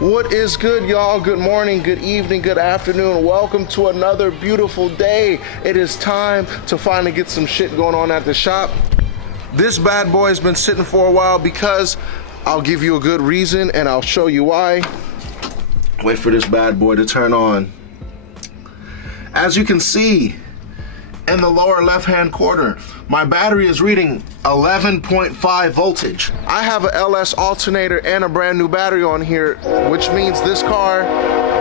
What is good, y'all? Good morning, good evening, good afternoon. Welcome to another beautiful day. It is time to finally get some shit going on at the shop. This bad boy has been sitting for a while because I'll give you a good reason and I'll show you why. Wait for this bad boy to turn on. As you can see in the lower left-hand corner, my battery is reading 11.5 voltage. I have a LS alternator and a brand new battery on here, which means this car,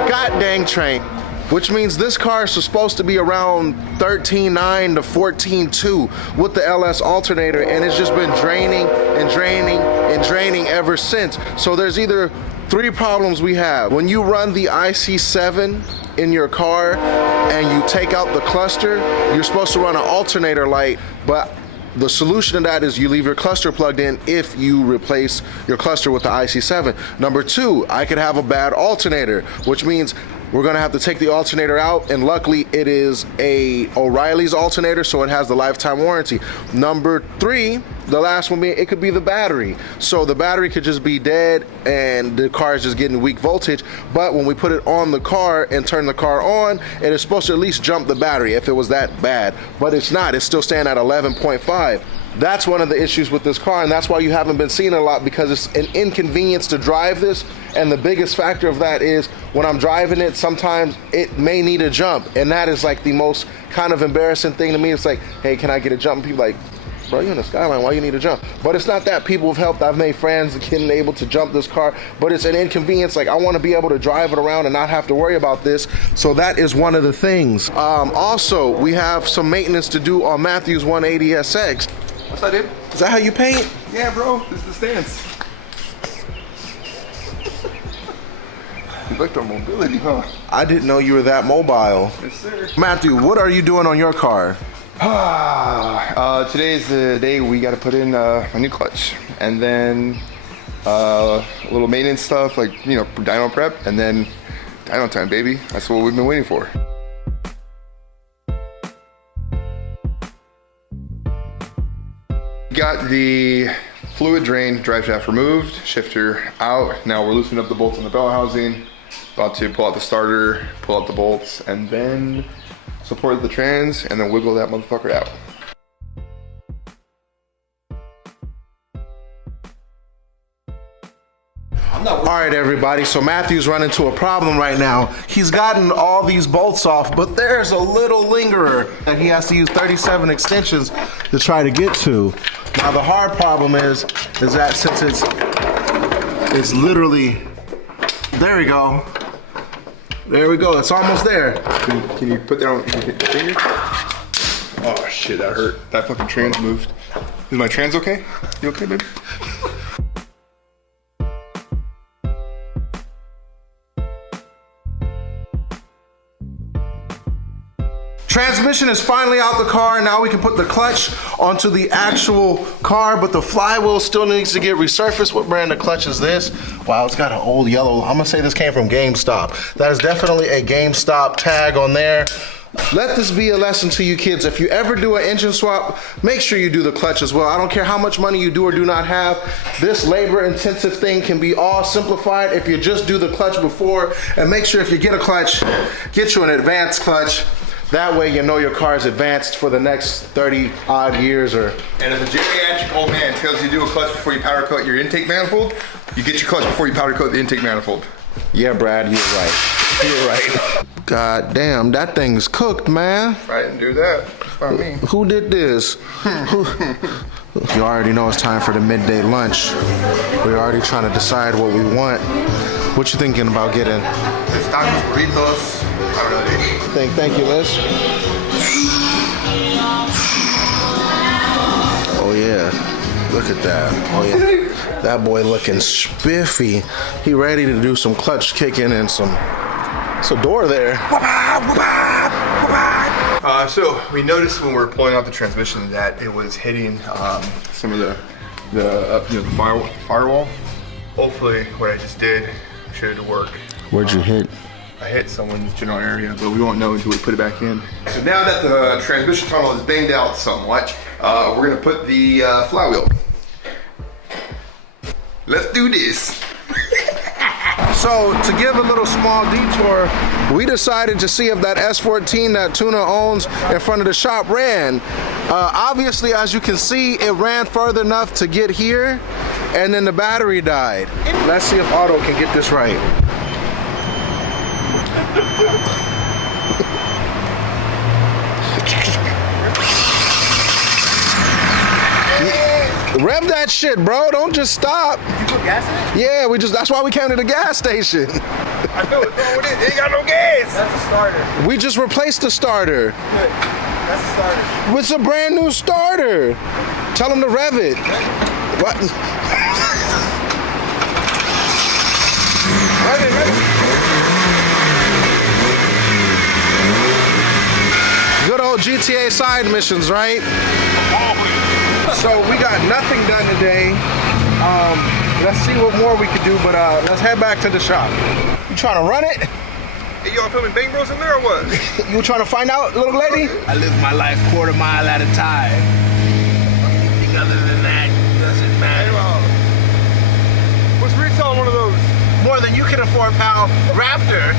god dang train, which means this car is supposed to be around 13.9 to 14.2 with the LS alternator, and it's just been draining and draining and draining ever since. So there's either three problems we have. When you run the IC7 in your car and you take out the cluster, you're supposed to run an alternator light, but the solution to that is you leave your cluster plugged in if you replace your cluster with the IC7. Number two, I could have a bad alternator, which means we're gonna have to take the alternator out, and luckily it is a O'Reilly's alternator, so it has the lifetime warranty. Number three, the last one being, it could be the battery. So the battery could just be dead and the car is just getting weak voltage, but when we put it on the car and turn the car on, it is supposed to at least jump the battery if it was that bad, but it's not, it's still staying at 11.5. That's one of the issues with this car, and that's why you haven't been seeing it a lot, because it's an inconvenience to drive this. And the biggest factor of that is when I'm driving it, sometimes it may need a jump, and that is like the most kind of embarrassing thing to me. It's like, hey, can I get a jump? And people like, bro, you're in the Skyline, why you need a jump? But it's not that. People have helped. I've made friends getting able to jump this car, but it's an inconvenience. Like, I want to be able to drive it around and not have to worry about this. So that is one of the things. Also, we have some maintenance to do on Matthew's 180SX. What's that, dude? Is that how you paint? Yeah, bro. This is the stance. You like our mobility, huh? I didn't know you were that mobile. Yes, sir. Matthew, what are you doing on your car? Today is the day we got to put in a new clutch, and then a little maintenance stuff, like, you know, dyno prep, and then dyno time, baby. That's what we've been waiting for. Got the fluid drain drive shaft removed, shifter out. Now we're loosening up the bolts on the bell housing. About to pull out the starter, pull out the bolts, and then support the trans, and then wiggle that motherfucker out. All right, everybody, so Matthew's running into a problem right now. He's gotten all these bolts off, but there's a little lingerer that he has to use 37 extensions to try to get to. Now, the hard problem is that since it's literally, there we go. There we go, it's almost there. Can you put that on your finger? Oh shit, that hurt. That fucking trans moved. Is my trans okay? You okay, baby? Transmission is finally out the car. Now we can put the clutch onto the actual car, but the flywheel still needs to get resurfaced. What brand of clutch is this? Wow, it's got an old yellow. I'm gonna say this came from GameStop. That is definitely a GameStop tag on there. Let this be a lesson to you kids. If you ever do an engine swap, make sure you do the clutch as well. I don't care how much money you do or do not have. This labor-intensive thing can be all simplified if you just do the clutch before. And make sure if you get a clutch, get you an advanced clutch. That way you know your car is advanced for the next 30 odd years. Or. And if a geriatric old man tells you to do a clutch before you powder coat your intake manifold, you get your clutch before you powder coat the intake manifold. Yeah, Brad, you're right. You're right. God damn, that thing's cooked, man. I didn't do that. It's not me. Who did this? You already know it's time for the midday lunch. We're already trying to decide what we want. What you thinking about getting? It's tacos, burritos. I don't know, dude. Thank you, Liz. Oh yeah, look at that. Oh yeah, that boy looking spiffy. He ready to do some clutch kicking and some. It's a door there. So we noticed when we were pulling out the transmission that it was hitting some of the firewall. Hopefully, what I just did should work. Where'd you hit? I hit someone's general area, but we won't know until we put it back in. So now that the transmission tunnel is banged out somewhat, we're gonna put the flywheel. Let's do this. So to give a little small detour, we decided to see if that S14 that Tuna owns in front of the shop ran. Obviously, as you can see, it ran further enough to get here, and then the battery died. Let's see if Otto can get this right. Rev that shit, bro. Don't just stop. You put gas in it? Yeah, that's why we came to the gas station. I know it, bro. It ain't got no gas. That's a starter. We just replaced the starter. Good. That's a starter. It's a brand new starter. Tell him to rev it. What? Rev it. Good old GTA side missions, right? So we got nothing done today. Let's see what more we can do, but let's head back to the shop. You trying to run it? Hey, y'all filming Bang Bros in there or what? You trying to find out, little lady? I live my life quarter mile at a time. Anything other than that doesn't matter. What's retail on one of those? More than you can afford, pal. Raptor.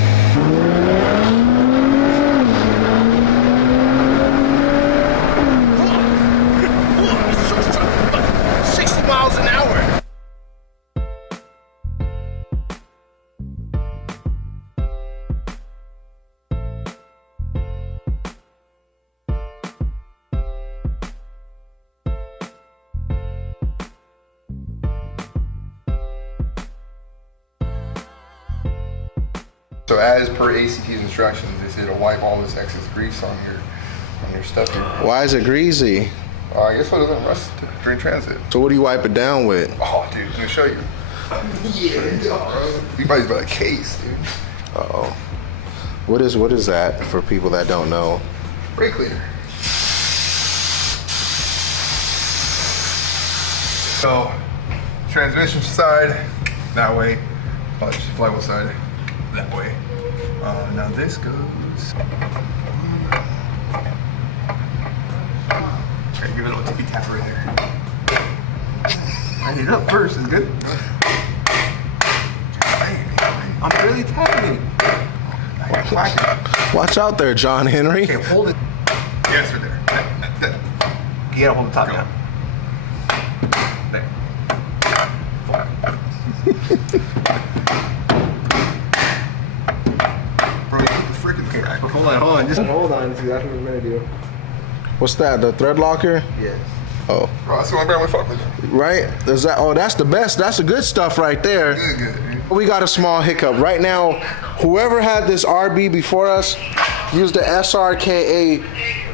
60 miles an hour. So as per ACT's instructions, they say to wipe all this excess grease on your stuff here. Why is it greasy? I guess so it doesn't rust during transit. So what do you wipe it down with? Oh, dude, let me show you. Yeah, bro. You probably by a case, dude. Uh-oh. What is that for people that don't know? Brake cleaner. So, transmission side, that way. Flywheel side, that way. Now this goes. Okay, give it a little tippy tap right there. I hit it up first, is good. I'm really tapping it. Watch out there, John Henry. Okay, hold it. Yes, right there. You gotta hold the top down. There. Bro, you put the freaking crack. Hold on. Just hold on. That's exactly what we're gonna do. What's that? The thread locker? Yes. Oh. Bro, that's the one brand we fuck with. Right? Is that? Oh, that's the best. That's the good stuff right there. Good. We got a small hiccup right now. Whoever had this RB before us used the SRKA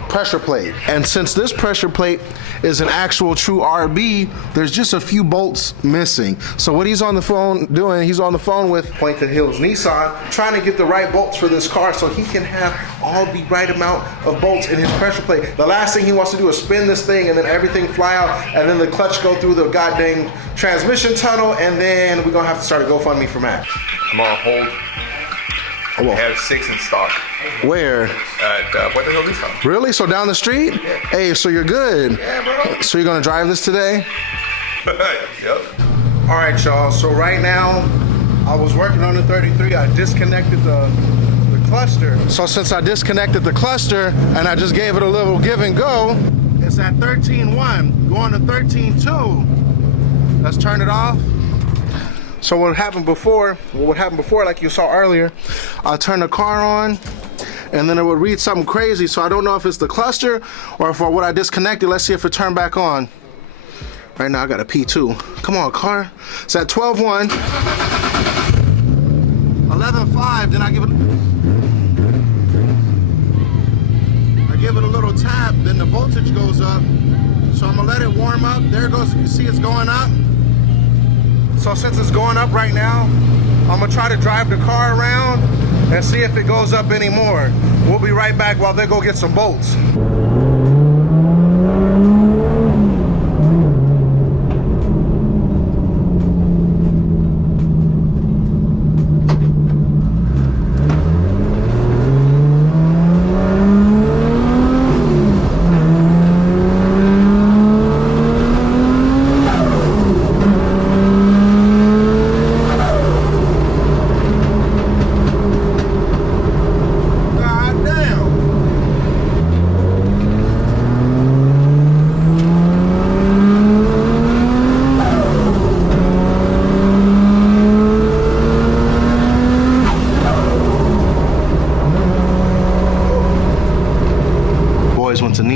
pressure plate, and since this pressure plate is an actual true RB, there's just a few bolts missing. So what he's on the phone doing, he's on the phone with Pointed Hills Nissan, trying to get the right bolts for this car so he can have all the right amount of bolts in his pressure plate. The last thing he wants to do is spin this thing and then everything fly out, and then the clutch go through the goddamn transmission tunnel, and then we're gonna have to start a GoFundMe for Matt. I'm on hold. Oh, We have 6 in stock where? at Pointed Hills Nissan. Really? So down the street? Yeah. Hey, so you're good. Yeah, bro. So you're gonna drive this today? Yep. All right, y'all. So right now, I was working on the 33. I disconnected the cluster. So since I disconnected the cluster and I just gave it a little give and go, it's at 13.1, going to 13.2. Let's turn it off. So what happened before, like you saw earlier, I turned the car on and then it would read something crazy. So I don't know if it's the cluster or for what I disconnected. Let's see if it turned back on. Right now I got a P2. Come on, car. It's at 12.1. 11.5, then I give it a little tap, then the voltage goes up. So I'm gonna let it warm up. There it goes, you see it's going up. So since it's going up right now, I'm gonna try to drive the car around and see if it goes up anymore. We'll be right back while they go get some bolts.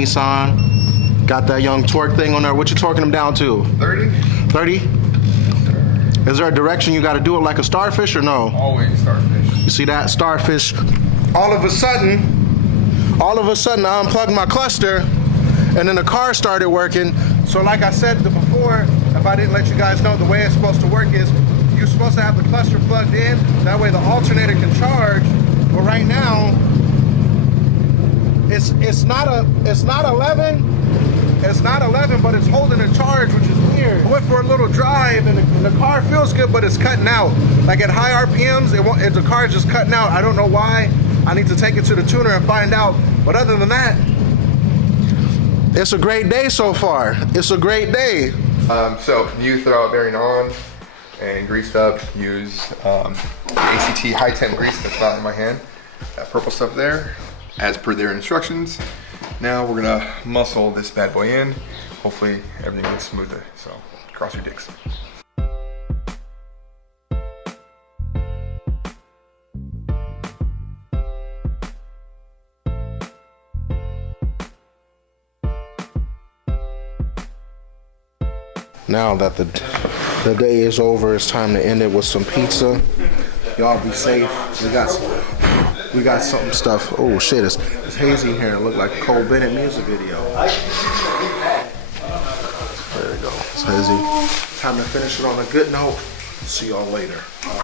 Nissan. Got that young torque thing on there. What you torquing them down to? 30? 30? Is there a direction you got to do it like a starfish or no? Always starfish. You see that? Starfish. All of a sudden, I unplugged my cluster and then the car started working. So like I said before, if I didn't let you guys know, the way it's supposed to work is you're supposed to have the cluster plugged in. That way the alternator can charge. But right now, it's not 11. It's not 11, but it's holding a charge, which is weird. I went for a little drive, and the car feels good, but it's cutting out. Like at high RPMs, the car is just cutting out. I don't know why. I need to take it to the tuner and find out. But other than that, it's a great day so far. It's a great day. So new throwout bearing on and greased up. Use ACT high temp grease that's not in my hand. That purple stuff there, as per their instructions. Now we're gonna muscle this bad boy in. Hopefully everything gets smoother. So cross your dicks. Now that the day is over, it's time to end it with some pizza. Y'all be safe. We got some stuff. Oh shit, it's hazy in here. It looked like a Cole Bennett music video. There we go. It's hazy. Time to finish it on a good note. See y'all later.